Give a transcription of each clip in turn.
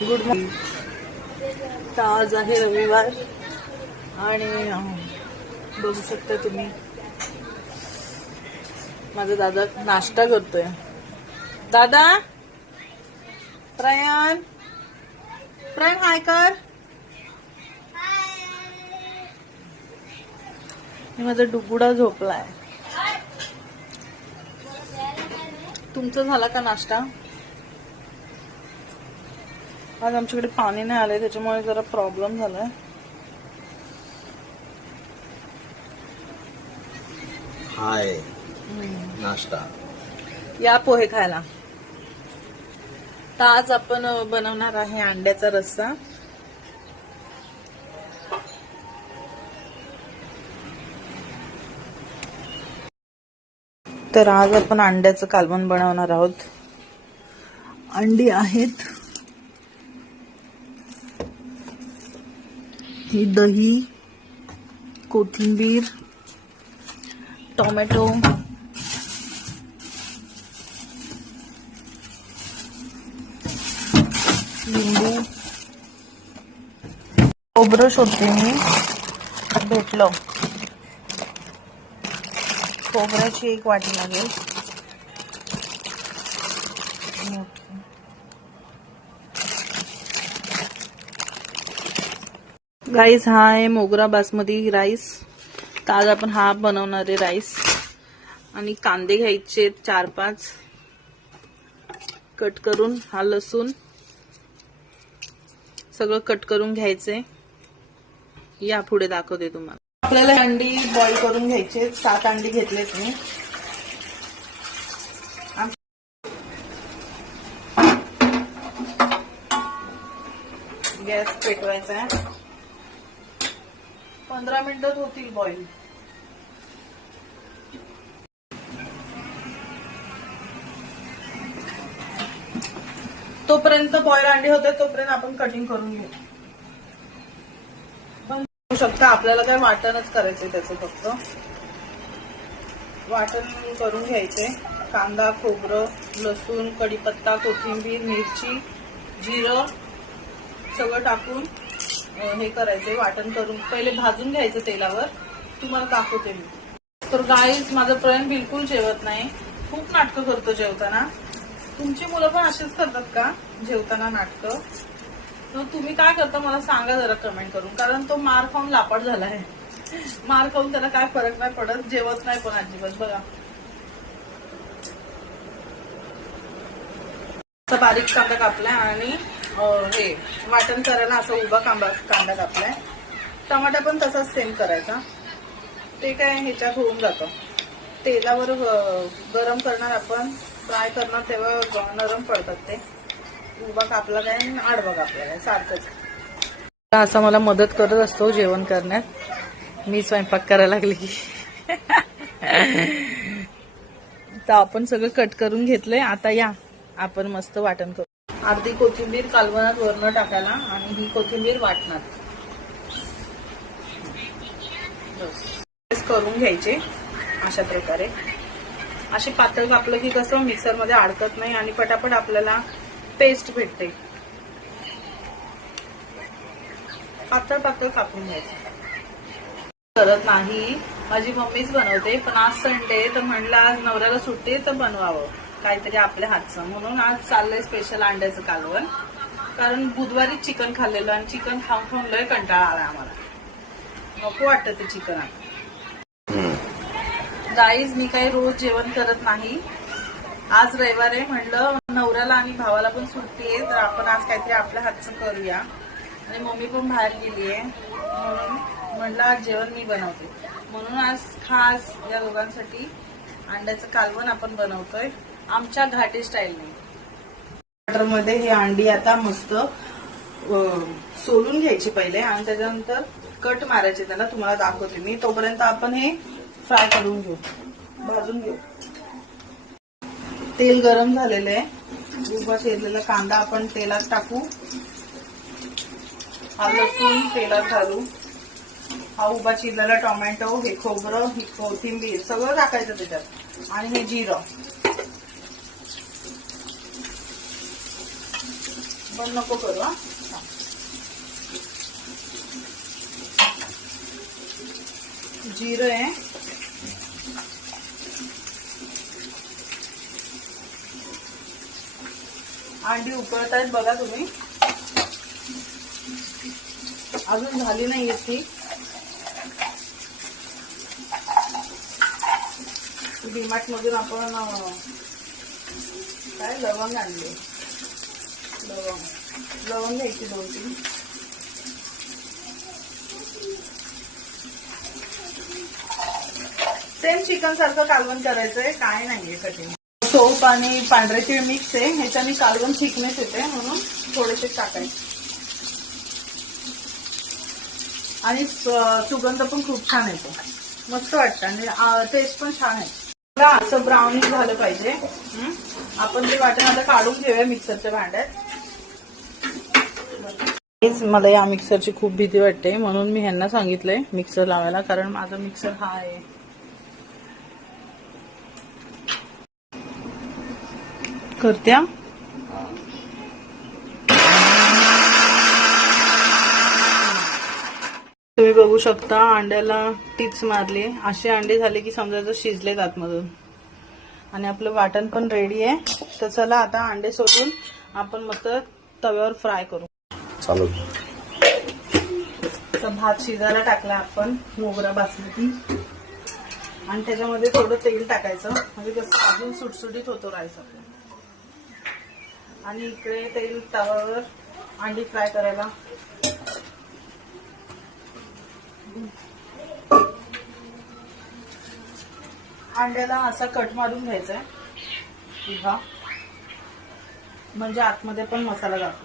Good morning. आज आहे रविवार आणि बघू शकता तुम्ही माझा दादा नाश्ता करतोय. दादा प्रयान हाय कर. माझा डुगुडा झोपलाय. तुमचा झाला का नाश्ता? आज आमच्याकडे पाणी नाही आलंय त्याच्यामुळे जरा प्रॉब्लेम झालाय. हाय नाश्ता या पोहे खायला. तर आज आपण बनवणार आहे अंड्याचा रस्सा. तर आज आपण अंड्याचं कालवण बनवणार आहोत. अंडी आहेत, ही दही, कोथिंबीर, टोमॅटो, लिंबू, खोबरं शोधते मी, भेटलं. खोबऱ्याची 1 वाटी लागेल. गाईस हा आहे मोगरा बासमती राईस. तर आज आपण हा बनवणार आहे राईस. आणि कांदे घ्यायचे 4-5 कट करून. हा लसूण सगळं कट करून घ्यायचे. या पुढे दाखवते तुम्हाला. आपल्याला अंडी बॉईल करून घ्यायचे. 7 अंडी घेतलेत मी. गॅस पेटवायचा आहे. 15 मिनिटात होतील बॉईल. तोपर्यंत बॉईल अंडी होते तोपर्यंत आपण कटिंग करून घेऊ. पण बघू शकता आपल्याला काय वाटणच करायचंय. त्याचं फक्त वाटण करून घ्यायचे. कांदा, खोबरं, लसूण, कढीपत्ता, कोथिंबीर, मिरची, जिरं सगळं टाकून हे करायचंय. वाटण करून पहिले भाजून घ्यायचं तेलावर. तुम्हाला दाखवते मी. तर गाईस माझं प्रयाण बिलकुल जेवत नाही. खूप नाटकं करतो जेवताना. तुमची मुलं पण असेच करतात का जेवताना नाटकं? तर तुम्ही काय करता मला सांगा जरा कमेंट करून. कारण तो मार खाऊन लापाट झालाय. मार खाऊन त्याला काय फरक नाही पडत. जेवत नाही पण अजिबात. बघा बारीक कांदा कापलाय आणि हे वाटण करायला असा उभा कांदा कापलाय. टमाटा पण तसाच सेम करायचा. ते काय ह्याच्यात होऊन जातं. तेलावर गरम करणार आपण, फ्राय करणार तेव्हा नरम पडतात ते. उभा कापला काय आडवा कापला काय सारखंच. असा मला मदत करत असतो जेवण करण्यात. मी स्वयंपाक करायला लागली की. तर आपण सगळं कट करून घेतलंय. आता या आपण मस्त वाटण करू. अर्धी कोथिंबीर कालवणात वरण टाकायला आणि ही कोथिंबीर वाटणार. करून घ्यायचे अशा प्रकारे. असे पातळ कापलं की कसं मिक्सर मध्ये अडकत नाही आणि पटापट आपल्याला पेस्ट भेटते. पातळ कापून घ्यायचं. करत नाही, माझी मम्मीच बनवते. पण आज संडे तर म्हणलं आज नवऱ्याला सुट्टी तर बनवावं काहीतरी आपल्या हातचं. म्हणून आज चाललंय स्पेशल अंड्याचं कालवण. कारण बुधवारी चिकन खाल्लेलं आणि चिकन खाऊन लय कंटाळा आला आम्हाला. नको वाटतं ते चिकन. गाईज मी काही रोज जेवण करत नाही. आज रविवार आहे म्हणलं नवऱ्याला आणि भावाला पण सुट्टी आहे तर आपण आज काहीतरी आपल्या हातचं करूया. आणि मम्मी पण बाहेर गेली आहे म्हणून म्हणलं आज जेवण मी बनवते. म्हणून आज खास या दोघांसाठी अंड्याचं कालवण आपण बनवतोय आमच्या घाटी स्टाईलने. बटरमध्ये ही अंडी आता मस्त सोलून घ्यायची पहिले आणि त्याच्यानंतर कट मारायचे त्याला. तुम्हाला दाखवते मी. तोपर्यंत आपण हे फ्राय करून घेऊ, भाजून घेऊ. तेल गरम झालेलं आहे. उभा चिरलेला कांदा आपण तेलात टाकू. हा लसूण तेलात घालू. हा उभा चिरलेला टोमॅटो, हे खोबरं, ही कोथिंबीर सगळं टाकायचं त्याच्यात. आणि हे जिरं पण नको करू हा. जिरं आहे, अंडी उकळत आहेत बघा तुम्ही, अजून झाली नाहीये ती. डीमार्ट मधून आपण काय लवंग आणले, लवंग घ्यायची 2-3. सेम चिकन सारखं कालवण करायचंय, काय नाहीये कठीण. सोप आणि पांढरे तीळ मिक्स आहे, ह्याच्याने कालवण थिकनेस येते म्हणून थोडेसे टाकायचे. आणि सुगंध पण खूप छान येतो, मस्त वाटतं आणि टेस्ट पण छान आहे. असं ब्राउनिश झालं पाहिजे. आपण ते वाटण आता काढून घेऊया मिक्सरच्या भांड्यात. मला या मिक्सरची खूप भीती वाटते म्हणून मी ह्यांना सांगितलंय मिक्सर लावायला, कारण माझा मिक्सर हा आहे. करत्या तुम्ही बघू शकता अंड्याला टीच मारली. असे अंडे झाले की समजायचं शिजलेत आतमधून. आणि आपलं वाटण पण रेडी आहे. तर चला आता अंडे सोडून आपण मस्त तव्यावर फ्राय करू. चालू. तर भात शिजायला टाकला आपण मोगरा बासमती, आणि त्याच्यामध्ये थोडं तेल टाकायचं म्हणजे कसं अजून सुटसुटीत होतो राईस आपला. आणि इकडे तेल तव्यावर अंडी फ्राय करायला. अंड्याला असा कट मारून घ्यायचा आहे किंवा म्हणजे आतमध्ये पण मसाला जातो.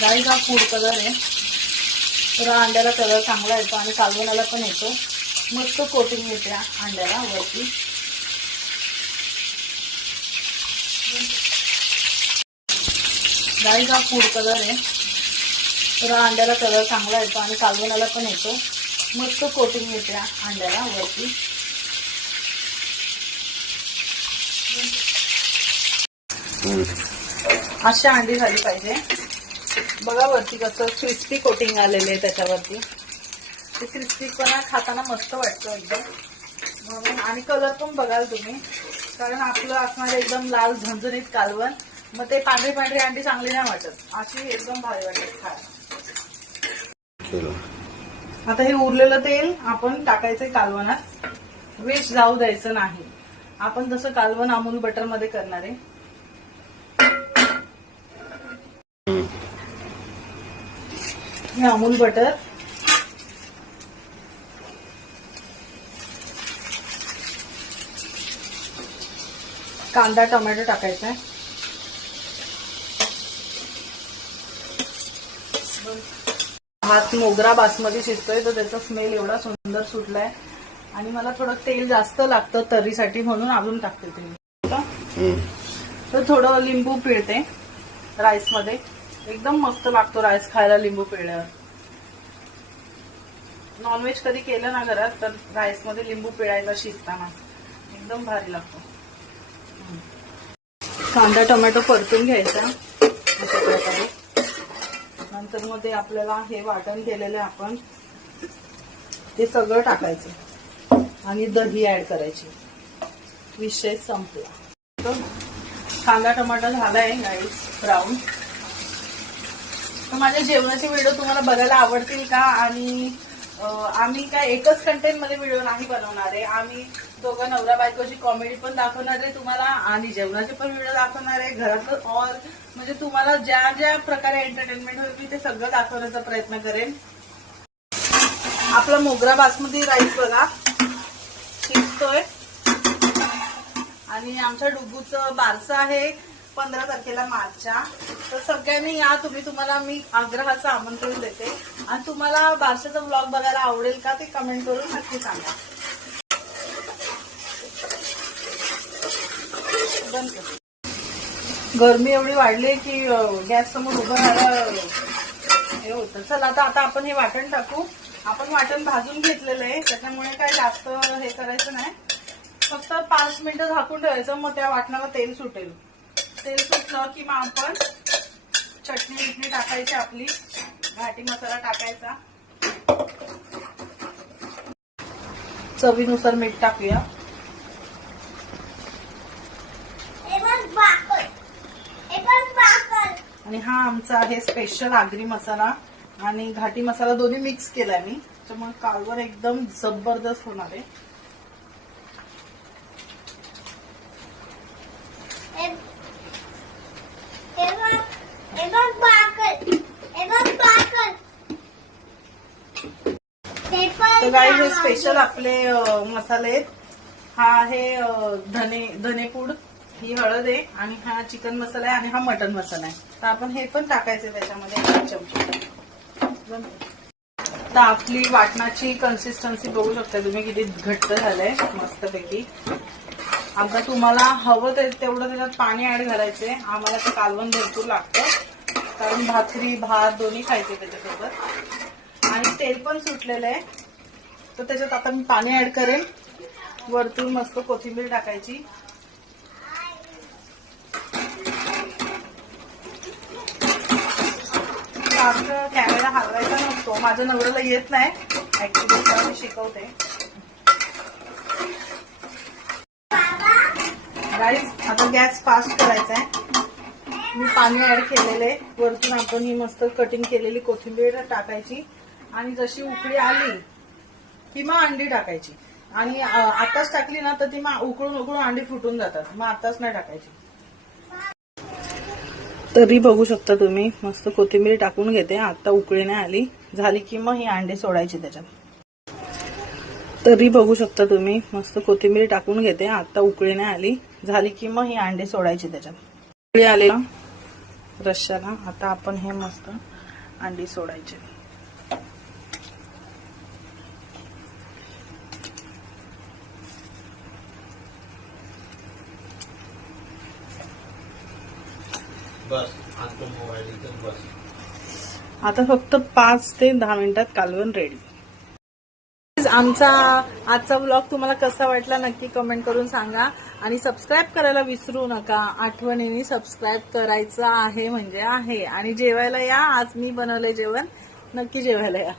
गाईस हा फूड कलर आहे, तर अंड्याला कलर चांगला येतो आणि कालवणाला पण येतो. मस्त कोटिंग येते अंड्याला वरती. गाईस हा फूड कलर आहे, तर अंड्याला कलर चांगला येतो आणि कालवणाला पण येतो. मस्त कोटिंग येते अंड्याला वरती. अशा अंडी झाली पाहिजे बघा. वरती कसं क्रिस्पी कोटिंग आलेले आहे त्याच्यावरती. ते क्रिस्पीपणा खाताना मस्त वाटतं एकदम म्हणून. आणि कलर पण बघाल तुम्ही, कारण आपलं असणारे एकदम लाल झणझणीत कालवण, मग ते पांढरी पांढरी अंडी चांगली नाही वाटत, अशी एकदम भारी वाटत खायला. आता हे उरलेलं तेल आपण टाकायचंय कालवणात. वेस्ट जाऊ द्यायचं नाही. आपण जसं कालवण अमूल बटर मध्ये करणार आहे. हे अमूल बटर कांदा टोमॅटो टाकायचा आहे. भात मोगरा बासमती शिजतोय तर त्याचा स्मेल एवढा सुंदर सुटलाय. आणि मला थोडं तेल जास्त लागतं तर्रीसाठी म्हणून अजून टाकते तेल. तर थोडं लिंबू पिळते राईस मध्ये. एकदम मस्त लागतो राईस खायला लिंबू पिळल्यावर. नॉनव्हेज कधी केलं ना घरात तर राईस मध्ये लिंबू पिळायचा शिजताना, एकदम भारी लागतो. कांदा टोमॅटो परतून घ्यायचा अशा प्रकारे. नंतर मग ते आपल्याला हे वाटण केलेले आपण ते सगळं टाकायचं आणि दही ऍड करायची. विषय संपला. कांदा टोमॅटो झालाय गाईस ब्राऊन. तर माझ्या जेवणाचे व्हिडिओ तुम्हाला बघायला आवडतील का? आणि आम्ही काय एकच कंटेंट मध्ये व्हिडिओ नाही बनवणार आहे. आम्ही दोघं नवरा बायकोची कॉमेडी पण दाखवणार आहे तुम्हाला आणि जेवणाचे पण व्हिडिओ दाखवणार आहे. घरातलं ऑल म्हणजे तुम्हाला ज्या ज्या प्रकारे एंटरटेनमेंट होईल मी ते सगळं दाखवण्याचा प्रयत्न करेन. आपला मोगरा बासमती राईस बघा शिजतोय. आणि आमच्या डुगूचं बारसं आहे 15 तारखेला मार्चच्या. तर सगळ्यांनी या तुम्ही. तुम्हाला मी आग्रहाचं आमंत्रण देते. आणि तुम्हाला बारशाचा व्लॉग बघायला आवडेल का ते कमेंट करून नक्की सांगा. गरमी एवढी वाढली की गॅस समोर उभं राहायला हे होतं. चला आता आपण हे वाटण टाकू. आपण वाटण भाजून घेतलेलं आहे त्याच्यामुळे काय जास्त हे करायचं नाही. फक्त 5 मिनिटं झाकून ठेवायचं, मग त्या वाटणाला तेल सुटेल. तेल सुटलं की मग आपण चटणी बिटणी टाकायची, आपली घाटी मसाला टाकायचा, चवीनुसार मीठ टाकूया. आणि हा आमचा आहे स्पेशल आगरी मसाला आणि घाटी मसाला दोन्ही मिक्स केलाय मी, त्याच्यामुळे कालवण एकदम जबरदस्त होणार आहे. तर गाईस हे स्पेशल आपले मसाले आहेत. हा आहे धनेपूड, ही हळद आहे, आणि हा चिकन मसाला आहे, आणि हा मटन मसाला आहे. तर आपण हे पण टाकायचे त्याच्यामध्ये 1 चमचा. तर आपली वाटणाची कन्सिस्टन्सी बघू शकता तुम्ही किती घट्ट झालंय मस्तपैकी. आता तुम्हाला हवं तेवढं त्याच्यात पाणी ऍड करायचंय. आम्हाला ते कालवण भरपूर लागतं, कारण भाकरी भात दोन्ही खायचे त्याच्यासोबत. आणि तेल पण सुटलेलं आहे, तर त्याच्यात आता मी पाणी ऍड करेन. वरतून मस्त कोथिंबीर टाकायची. सारखं कॅमेरा हलवायचा नसतो, माझ्या नवऱ्याला येत नाही ऍक्च्युली, त्याला मी शिकवते. गाईस आता गॅस फास्ट करायचा आहे. मी पाणी ऍड केलेले, वरतून आपण ही मस्त कटिंग केलेली कोथिंबीर टाकायची, आणि जशी उकळी आली की मग अंडी टाकायची. आणि आताच टाकली ना तर ती मग उकळून उकळून अंडी फुटून जातात, मग आताच नाही टाकायची. तरी बघू शकता तुम्ही मस्त कोथिंबीर टाकून घेते. आता उकळी नाही आली, झाली की मग ही अंडी सोडायची त्याच्यात. तरी बघू शकता तुम्ही मस्त कोथिंबीर टाकून घेते. आता उकळी नाही आली, झाली की मग ही अंडी सोडायची त्याच्यात. उकळी आली रश्श्याला, आता आपण हे मस्त अंडी सोडायचे. बस आणतो मोबाईल इथं बस. आता फक्त 5 ते 10 मिनिटात कालवण रेडी. आमचा आजचा व्लॉग तुम्हाला कसा वाटला नक्की कमेंट करून सांगा, आणि सबस्क्राईब करायला विसरू नका. आठवणीने सबस्क्राईब करायचं आहे म्हणजे आहे. आणि जेवायला या, आज मी बनवलंय जेवण, नक्की जेवायला या.